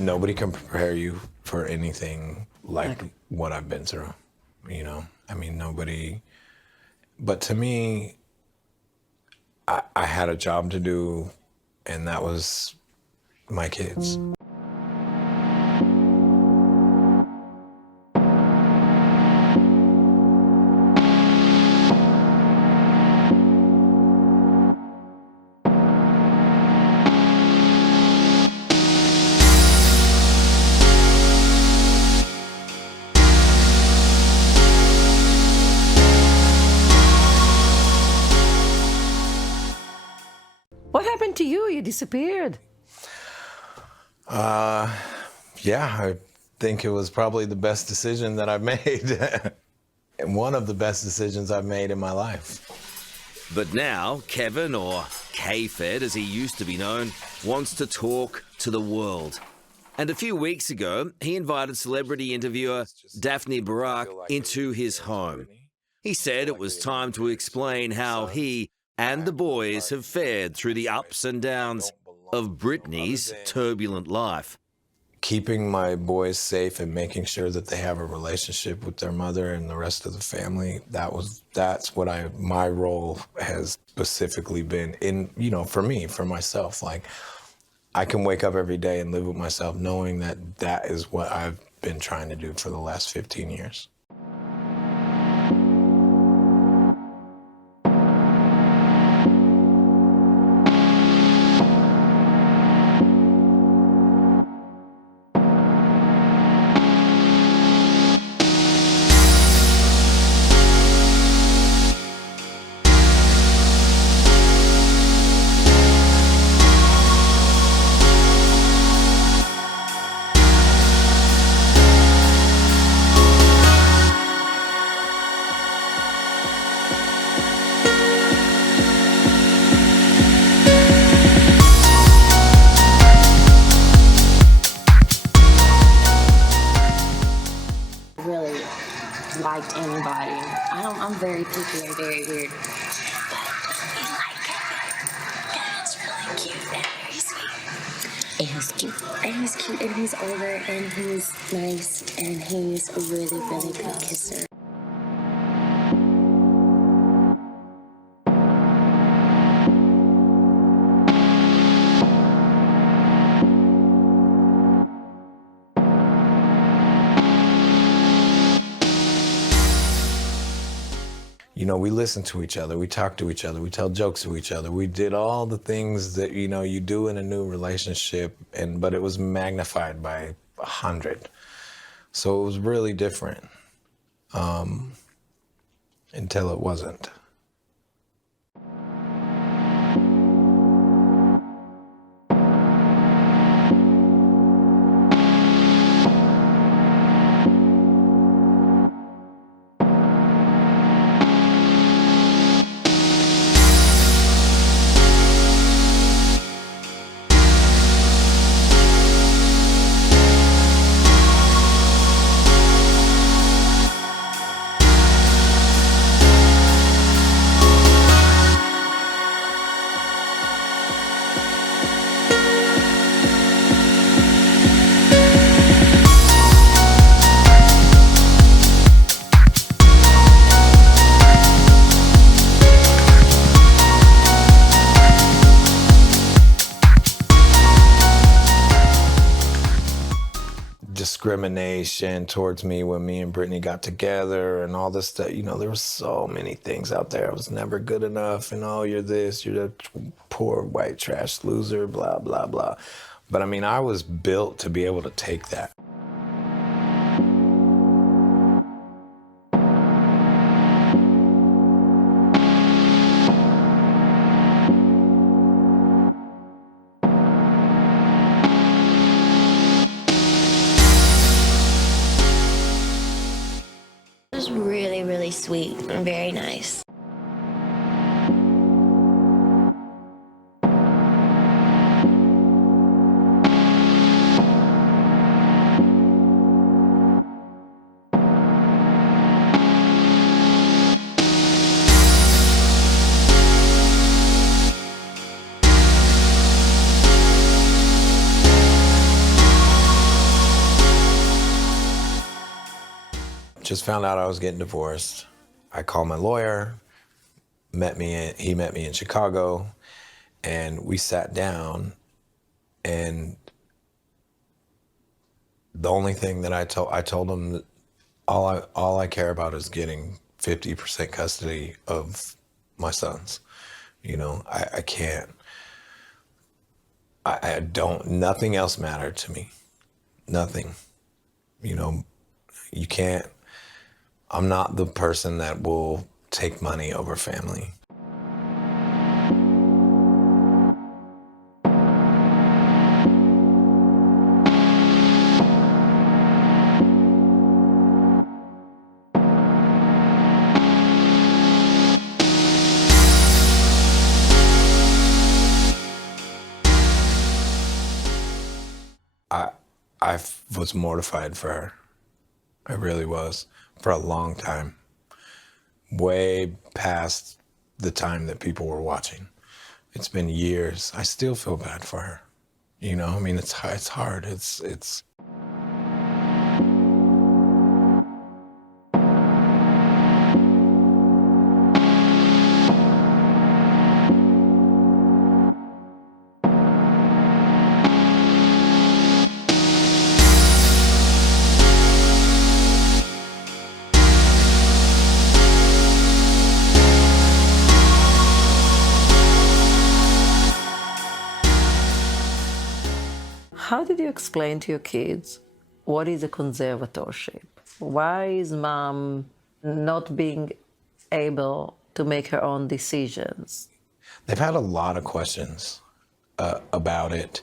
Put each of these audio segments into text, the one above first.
nobody can prepare you for anything like what I've been through, you know? I mean, nobody, but to me, I had a job to do, and that was my kids. What happened to you? You disappeared. Yeah, I think it was probably the best decision that I've made. And one of the best decisions I've made in my life. But now, Kevin, or kfed as he used to be known, wants to talk to the world. And a few weeks ago, he invited celebrity interviewer Daphne Barak into his home. He said it was time to explain how he and the boys have fared through the ups and downs of Britney's turbulent life. Keeping my boys safe and making sure that they have a relationship with their mother and the rest of the family, that's what my role has specifically been in, you know, for me, for myself. Like, I can wake up every day and live with myself knowing that that is what I've been trying to do for the last 15 years. Really liked anybody. I'm very picky and very weird. We like Kevin. Kevin's really cute and very sweet. And he's cute. And he's cute and he's older and he's nice and he's a really, really good kisser. You know, we listen to each other, we talk to each other, we tell jokes to each other. We did all the things that, you know, you do in a new relationship, but it was magnified by 100. So it was really different until it wasn't. Discrimination towards me when me and Britney got together and all this stuff. You know, there were so many things out there. I was never good enough and, oh, you're this, you're the poor white trash loser, blah, blah, blah. But I mean, I was built to be able to take that. Really, really sweet and very nice. just found out I was getting divorced. I called my lawyer, he met me in Chicago, and we sat down, and the only thing that I told him that all I care about is getting 50% custody of my sons. You know, I can't, I don't, nothing else mattered to me. Nothing. You know, you can't, I'm not the person that will take money over family. I was mortified for her. I really was, for a long time. Way past the time that people were watching. It's been years. I still feel bad for her. You know, I mean, it's hard. It's. How did you explain to your kids what is a conservatorship? Why is mom not being able to make her own decisions? They've had a lot of questions about it.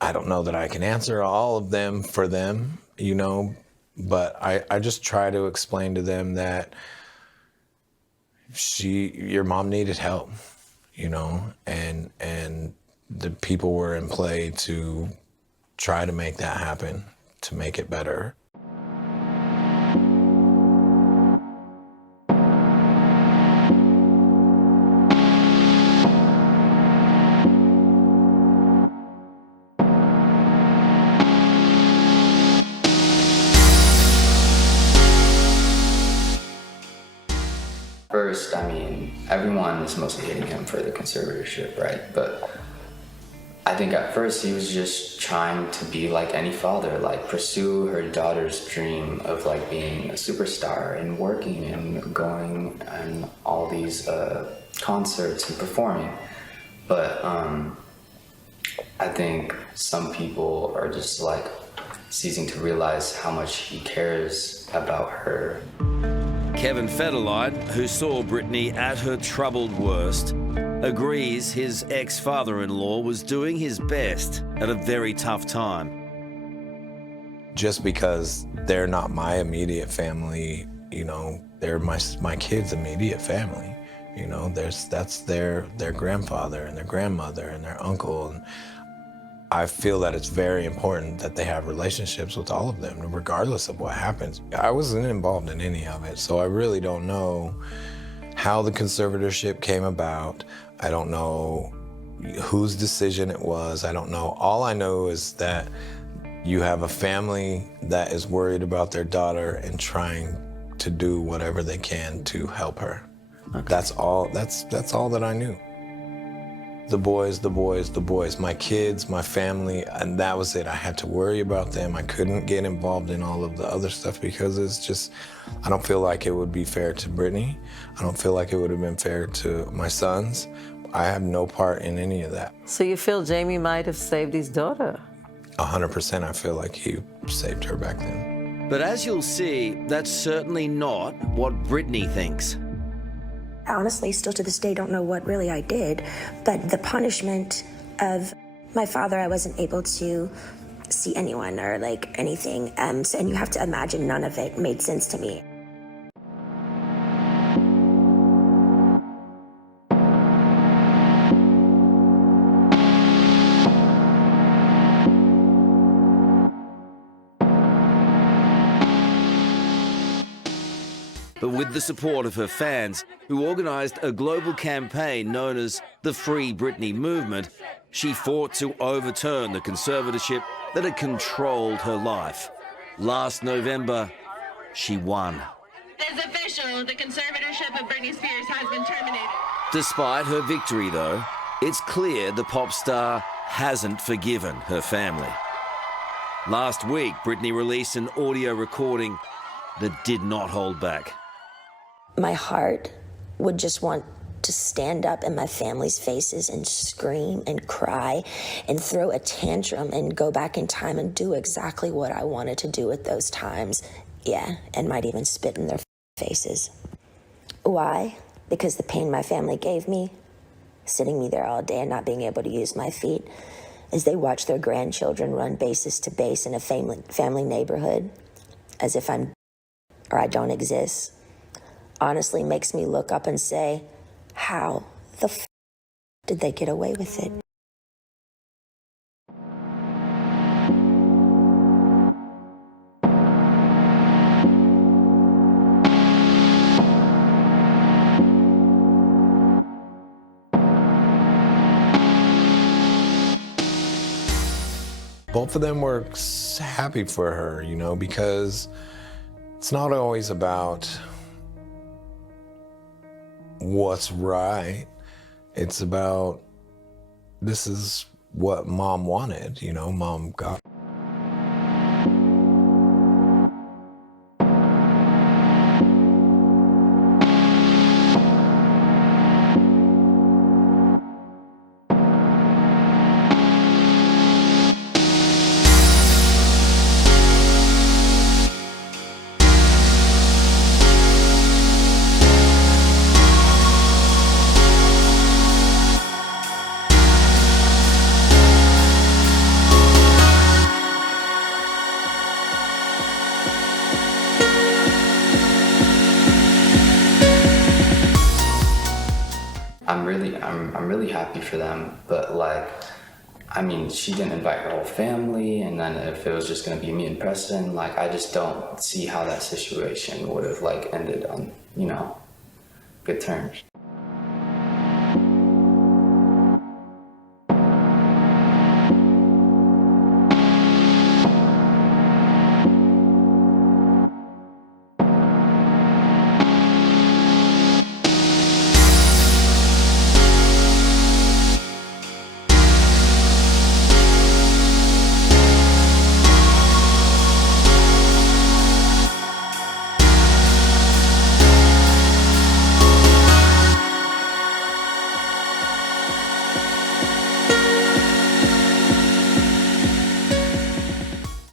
I don't know that I can answer all of them for them, you know, but I just try to explain to them that your mom needed help, you know, and the people were in play to try to make that happen, to make it better. First, I mean, everyone is mostly hating him for the conservatorship, right? But I think at first he was just trying to be like any father, like pursue her daughter's dream of like being a superstar and working and going and all these concerts and performing. But I think some people are just like ceasing to realize how much he cares about her. Kevin Federline, who saw Britney at her troubled worst, agrees his ex-father-in-law was doing his best at a very tough time. Just because they're not my immediate family, you know, they're my kids' immediate family. You know, that's their grandfather and their grandmother and their uncle. And I feel that it's very important that they have relationships with all of them, regardless of what happens. I wasn't involved in any of it, so I really don't know how the conservatorship came about. I don't know whose decision it was. I don't know. All I know is that you have a family that is worried about their daughter and trying to do whatever they can to help her. Okay. That's all that I knew. The boys, my kids, my family, and that was it. I had to worry about them. I couldn't get involved in all of the other stuff because it's just, I don't feel like it would be fair to Britney. I don't feel like it would have been fair to my sons. I have no part in any of that. So you feel Jamie might have saved his daughter? 100% I feel like he saved her back then. But as you'll see, that's certainly not what Britney thinks. I honestly, still to this day, don't know what really I did, but the punishment of my father, I wasn't able to see anyone or like anything, and you have to imagine none of it made sense to me. But with the support of her fans, who organised a global campaign known as the Free Britney Movement, she fought to overturn the conservatorship that had controlled her life. Last November, she won. It's official, the conservatorship of Britney Spears has been terminated. Despite her victory, though, it's clear the pop star hasn't forgiven her family. Last week, Britney released an audio recording that did not hold back. My heart would just want to stand up in my family's faces and scream and cry and throw a tantrum and go back in time and do exactly what I wanted to do at those times. Yeah, and might even spit in their faces. Why? Because the pain my family gave me, sitting me there all day and not being able to use my feet, as they watch their grandchildren run bases to base in a family neighborhood, as if I'm or I don't exist, honestly makes me look up and say, how the did they get away with it? Both of them were happy for her, you know, because it's not always about what's right. It's about, this is what mom wanted, you know, mom got. I'm really happy for them, but like, I mean, she didn't invite her whole family, and then if it was just gonna be me and Preston, like, I just don't see how that situation would have like ended on, you know, good terms.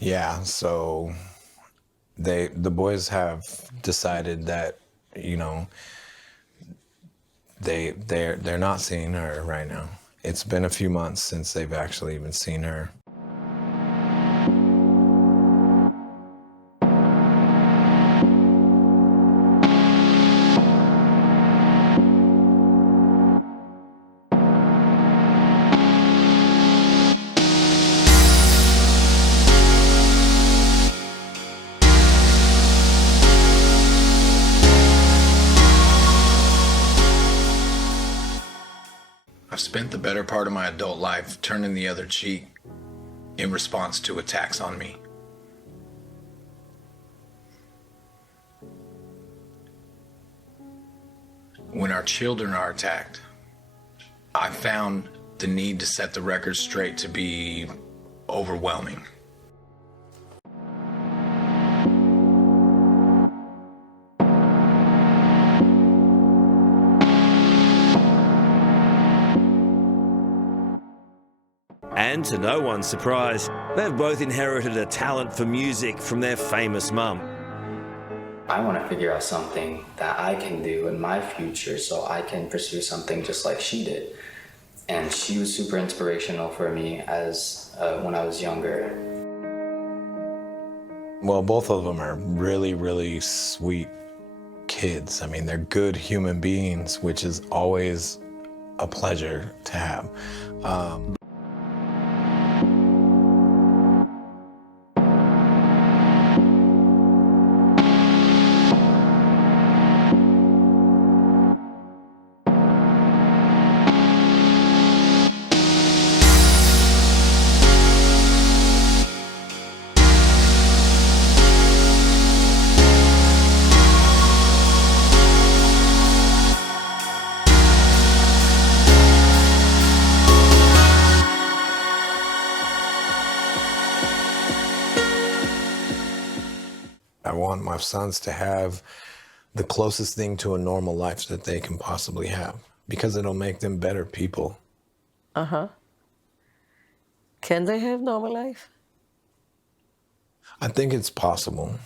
Yeah, so the boys have decided that, you know, they're not seeing her right now. It's been a few months since they've actually even seen her. I've spent the better part of my adult life turning the other cheek in response to attacks on me. When our children are attacked, I found the need to set the record straight to be overwhelming. And to no one's surprise, they've both inherited a talent for music from their famous mum. I want to figure out something that I can do in my future so I can pursue something just like she did. And she was super inspirational for me as when I was younger. Well, both of them are really, really sweet kids. I mean, they're good human beings, which is always a pleasure to have. I want my sons to have the closest thing to a normal life that they can possibly have, because it'll make them better people. Uh-huh. Can they have normal life? I think it's possible.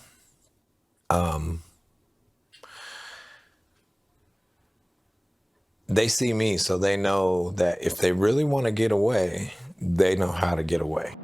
They see me, so they know that if they really want to get away, they know how to get away.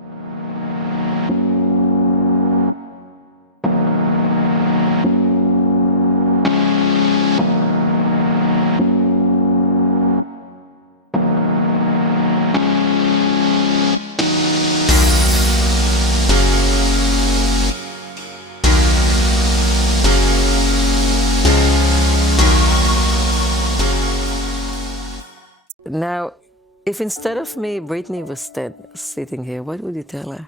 Now, if instead of me, Britney was sitting here, what would you tell her?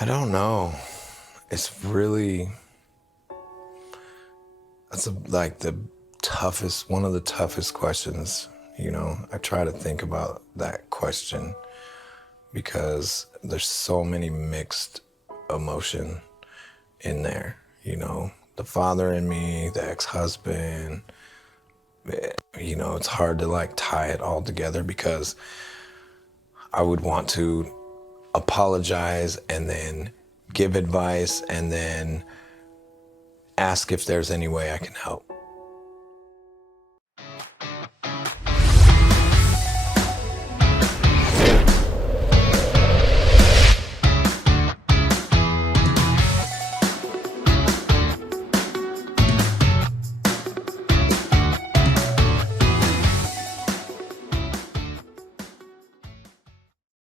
I don't know. It's really, like the toughest, one of the toughest questions, you know. I try to think about that question because there's so many mixed emotion in there, you know. The father in me, the ex-husband, you know, it's hard to like tie it all together because I would want to apologize and then give advice and then ask if there's any way I can help.